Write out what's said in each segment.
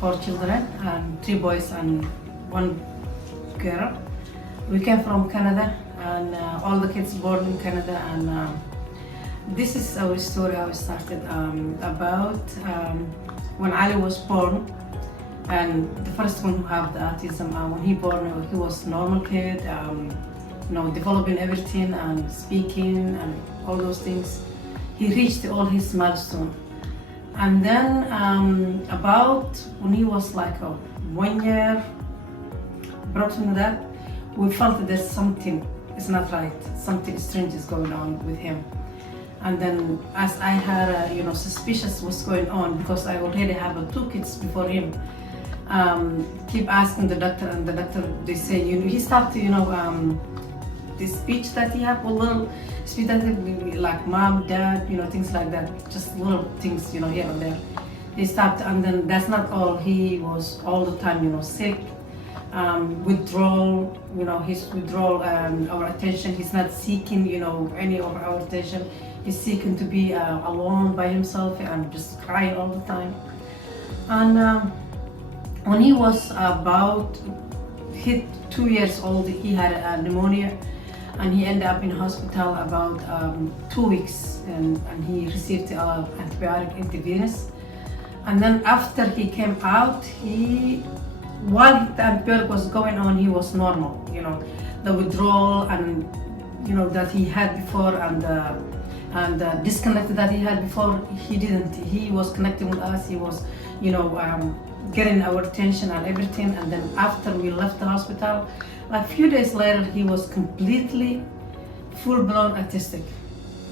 four children, and three boys and one girl. We came from Canada, and all the kids born in Canada. And this is our story. How it started about when Ali was born, and the first one who have the autism. When he born, he was normal kid. Developing everything and speaking and all those things. He reached all his milestone. And then about when he was like 1 year, approximately that, we felt that there's something is not right, something strange is going on with him. And then as I had suspicious what's going on, because I already have 2 kids before him, keep asking the doctor, and the doctor, they say, he started, the speech that he have, a little speech that he, like mom, dad, things like that, just little things, here and there. He stopped, and then that's not all. He was all the time, sick, withdrawal, his withdrawal, our attention. He's not seeking, any of our attention. He's seeking to be alone by himself and just crying all the time. And when he was about hit 2 years old, he had pneumonia. And he ended up in hospital about 2 weeks, and he received antibiotic intravenous. And then after he came out, while the antibiotic was going on, he was normal. The withdrawal and that he had before, and the disconnect that he had before, he didn't. He was connecting with us. He was, getting our attention and everything. And then after we left the hospital, a few days later, he was completely full-blown autistic.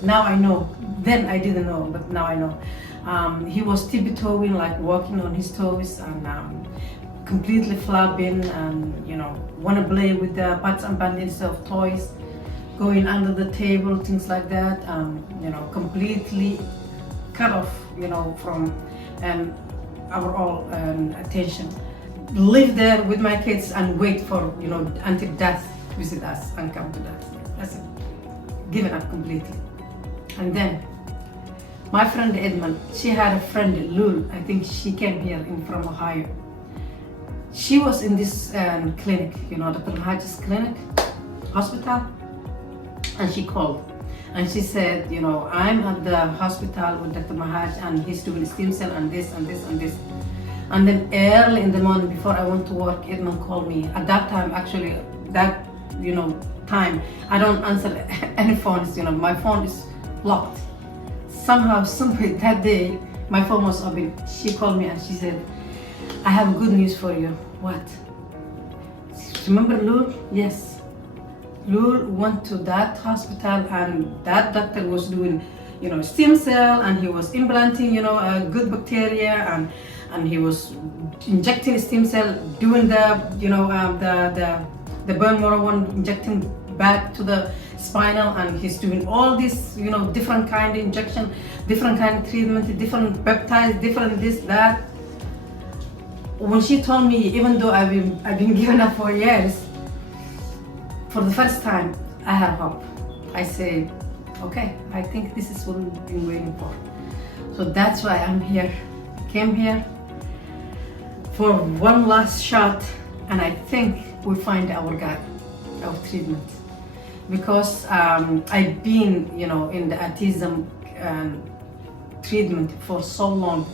Now I know. Then I didn't know, but now I know. He was tippy-toeing, like walking on his toes, and completely flapping, and want to play with the pots and pans instead of toys, going under the table, things like that. Completely cut off, from our all attention. Live there with my kids and wait for, until death visit us and come to death. That's it. Given up completely. And then my friend Edmund, she had a friend Lul. I think she came here from Ohio. She was in this clinic, Dr. Mahaj's clinic, hospital, and she called. And she said, I'm at the hospital with Dr. Mahaj, and he's doing stem cell and this and this and this. And then early in the morning, before I went to work, Edmund called me. At that time, actually, time, I don't answer any phones. My phone is locked. Somehow, someway, that day, my phone was open. She called me and she said, I have good news for you. What? Remember Lul? Yes. Lul went to that hospital, and that doctor was doing, stem cell, and he was implanting, a good bacteria, and he was injecting stem cell, doing the bone marrow one, injecting back to the spinal, and he's doing all this, different kind of injection, different kind of treatment, different peptides, different this, that. When she told me, even though I've been given up for years, for the first time, I had hope. I said, okay, I think this is what we've been waiting for. So that's why I'm here. Came here for one last shot, and I think we find our God, our treatment. Because I've been, in the autism treatment for so long.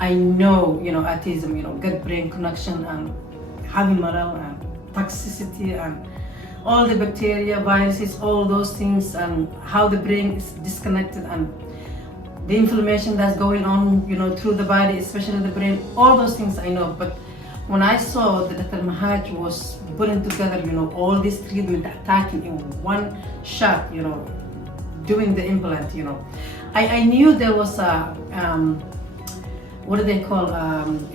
I know, autism, gut-brain connection, and heavy metal and toxicity and all the bacteria, viruses, all those things, and how the brain is disconnected, and the inflammation that's going on, through the body, especially the brain, all those things I know. But when I saw that Dr. Mahaj was putting together, all this treatment, attacking in one shot, doing the implant, I knew there was a, what do they call,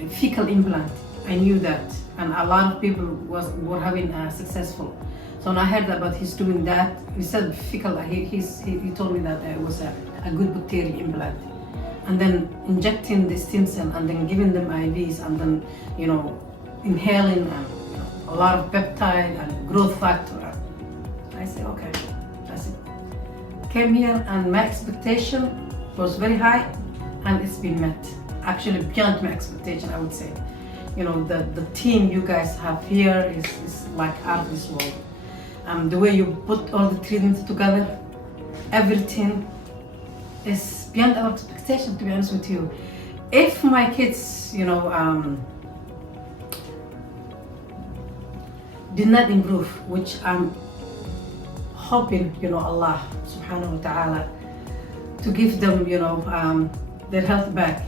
fecal implant. I knew that, and a lot of people were having successful. So when I heard about he's doing that, he said fecal, he told me that it was a good bacteria implant. And then injecting the stem cell, and then giving them IVs, and then, inhaling, and a lot of peptide and growth factor. I said, okay, that's it. Came here, and my expectation was very high, and it's been met. Actually, beyond my expectation, I would say. the team you guys have here is like out of this world. The way you put all the treatments together, everything is beyond our expectation, to be honest with you. If my kids, did not improve, which I'm hoping, Allah subhanahu wa ta'ala to give them, their health back.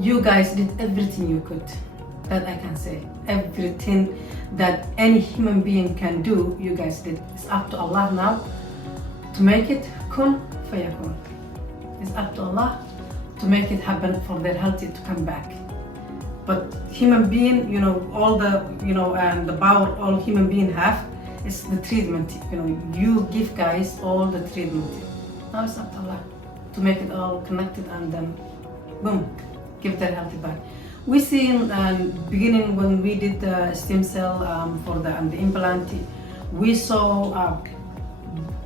You guys did everything you could, that I can say. Everything that any human being can do, you guys did. It's up to Allah now to make it kun fayakun. It's up to Allah to make it happen for their health to come back. But human being, all the, and the power all human being have is the treatment. You give guys all the treatment. Now it's up to Allah to make it all connected and then, boom, give their health back. We see in beginning when we did the stem cell for the implant, we saw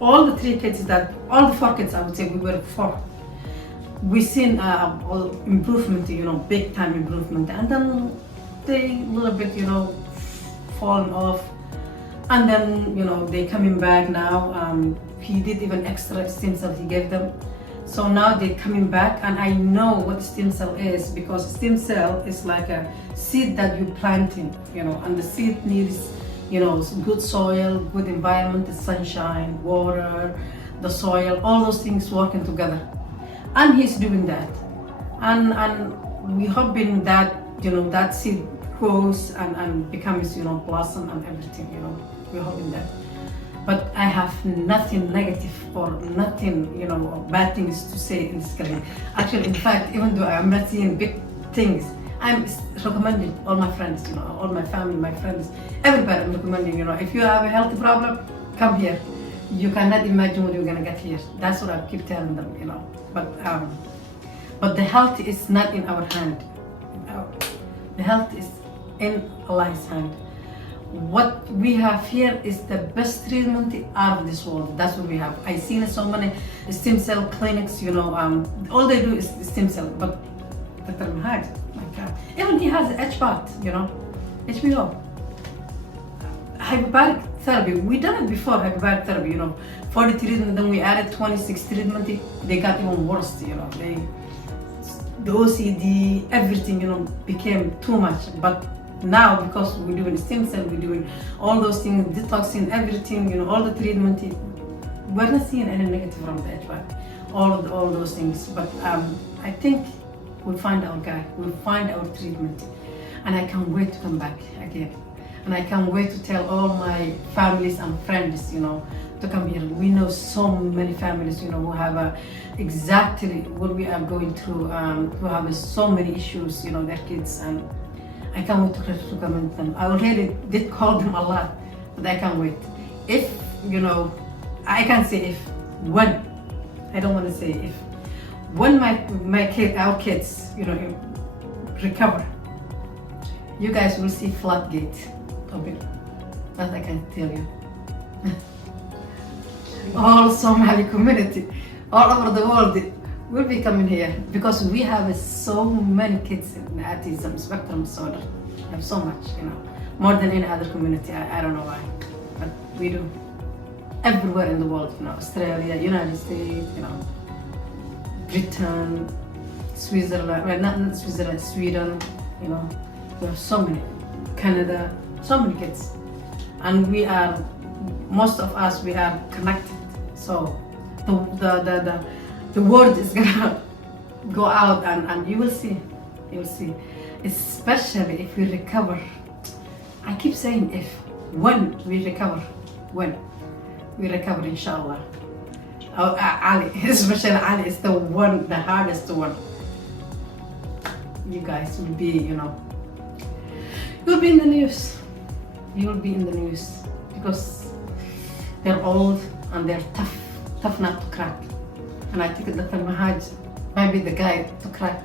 all the 3 kids all the 4 kids, I would say, we were 4. We seen improvement, big time improvement, and then they little bit, falling off, and then they coming back now. He did even extra stem cell he gave them, so now they're coming back, and I know what stem cell is, because stem cell is like a seed that you planting, and the seed needs, good soil, good environment, the sunshine, water, the soil, all those things working together. And he's doing that, and we hoping that that seed grows and becomes blossom and everything. We're hoping that. But I have nothing negative or nothing bad things to say in this clinic. Actually, in fact, even though I'm not seeing big things, I'm recommending all my friends, all my family, my friends, everybody. I'm recommending. If you have a health problem, come here. You cannot imagine what you're gonna get here. That's what I keep telling them, But the health is not in our hand. The health is in Allah's hand. What we have here is the best treatment out of this world. That's what we have. I've seen so many stem cell clinics, all they do is stem cell. But Dr. Mahaj, my God, even he has HBOT, HBO. Hyperbaric therapy, we done it before, hyperbaric therapy, 40 treatment, then we added 26 treatment, they got even worse, the OCD, everything, became too much. But now, because we're doing stem cell, we're doing all those things, detoxing, everything, all the treatment, we're not seeing any negative from the HVAC, all those things. But I think we'll find our guy, we'll find our treatment, and I can't wait to come back again. And I can't wait to tell all my families and friends, to come here. We know so many families, who have exactly what we are going through, who have so many issues, their kids, and I can't wait to recommend them. I already did call them a lot, but I can't wait. If, I can't say if, when, I don't want to say if, when our kids, recover, you guys will see floodgate open. That I can tell you. All Somali community, all over the world will be coming here, because we have so many kids in autism spectrum disorder. We have so much, more than any other community. I don't know why, but we do. Everywhere in the world, Australia, United States, Britain, Switzerland, well, not Switzerland, Sweden, we have so many, Canada, so many kids, and most of us, we are connected. So the word is gonna go out, and you will see, especially if we recover. I keep saying when we recover, inshallah. Ali, especially Ali, is the hardest one. You guys will be, you'll be in the news. You will be in the news, because they're old and they're tough nut to crack. And I think Dr. Mahaj might be the guy to crack